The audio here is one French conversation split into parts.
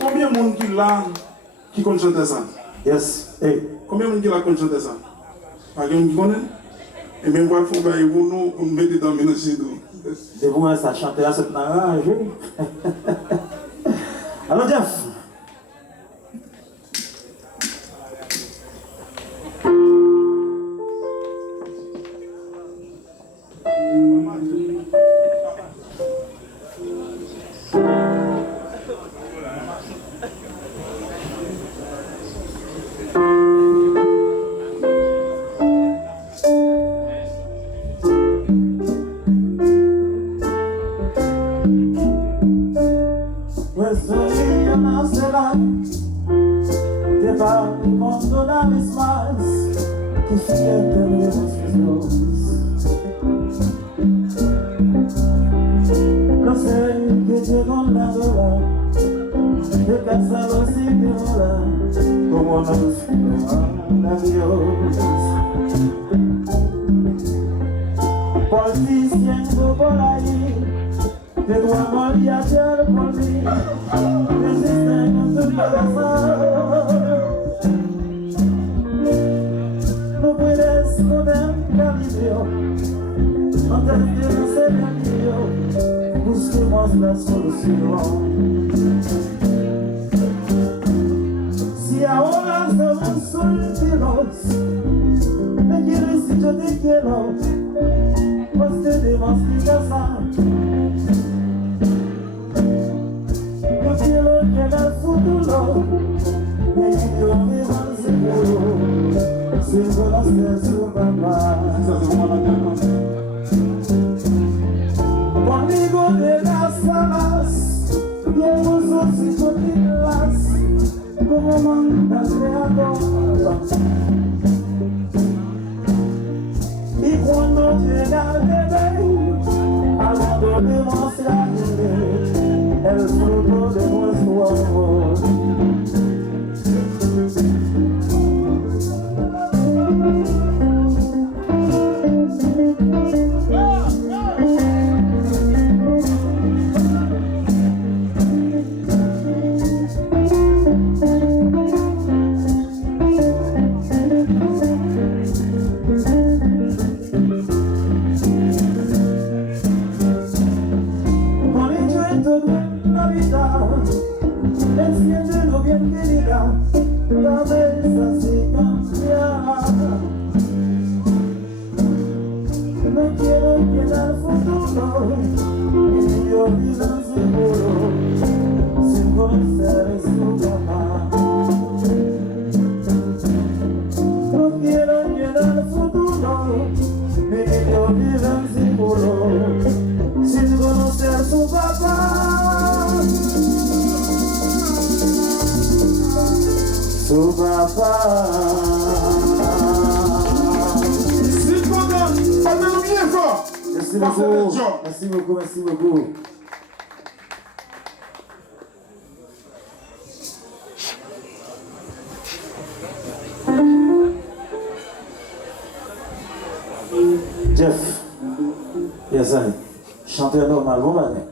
Combien de monde qui là qui compte chanter ça? Yes. Hey. Combien de monde qui là compte chanter ça? Pas de monde qui connaît? Et même pour faire pour nous, pour nous mettre dans le ménage. De vous, ça chante là, c'est narrage. Alors, Jeff. Si ahora somos solteros, me quieres y yo te quiero, pues tenemos que casar. Yo quiero que en el futuro me viva seguro, sin conocer su papá. Conmigo de las alas y hermosos y cortinas, como manda el creador. Y cuando llega el bebé, algo demostrarle el fruto de nuestro amor. Enciéndelo bien querida, cabeza se cambiará. No quiero que el futuro y yo viva seguro, sin conocer su mamá. No quiero que el futuro y yo viva seguro, sin conocer su papá. Su papá. Si content, parlez-nous bien fort. Merci beaucoup. Merci beaucoup, merci beaucoup. Jeff. Yes, I. Chanteur normal, bon matin.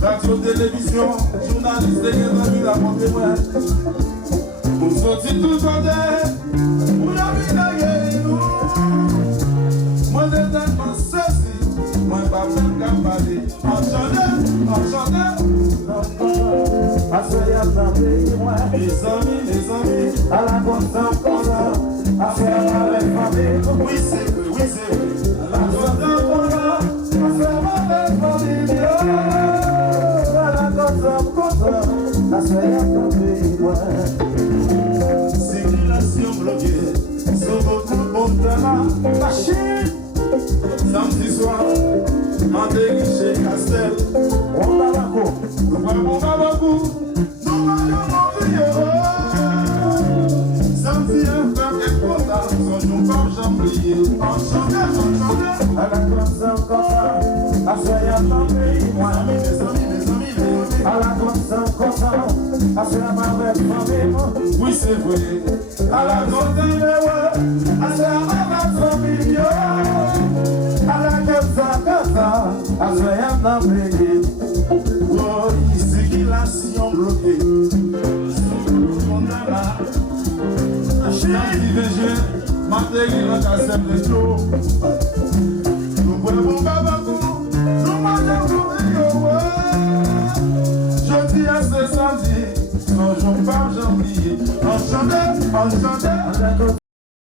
Radio, télévision, journaliste et les la montre-moi. Pour sortir tout le temps, pour la vie d'ailleurs, nous. Moi, j'ai tellement ceci, moi, pas même qu'à parler. Enchanté. À ce y'a moi, mes amis, à la constante qu'on a, à faire avec famille. Oui, c'est vrai, oui, c'est vrai. La grosse content, à ce avec famille. La grosse content, à ce avec moi. Circulation bloquée, sur beaucoup de bon talent. Machine, samedi soir, Mandé chez Castel. On va la cour. Nous prenons Babakou, nous voyons Montréal. Samedi, un frère est content, son jour par jamblier. Enchanté, enchanté. À la grosse content, à ce avec moi. Mes amis, mes amis, mes amis. À la grosse content, à ce avec famille. Oui, c'est vrai. À la grande À ce avec famille. À la grosse avec oh, circulation bloquée. On a là. Samedi 20 juin, Matéri dans la scène de l'eau. Nous prenons Babakou, nous mangeons Montréal. Jeudi à ce samedi, son jour par janvier. Enchanté, enchanté.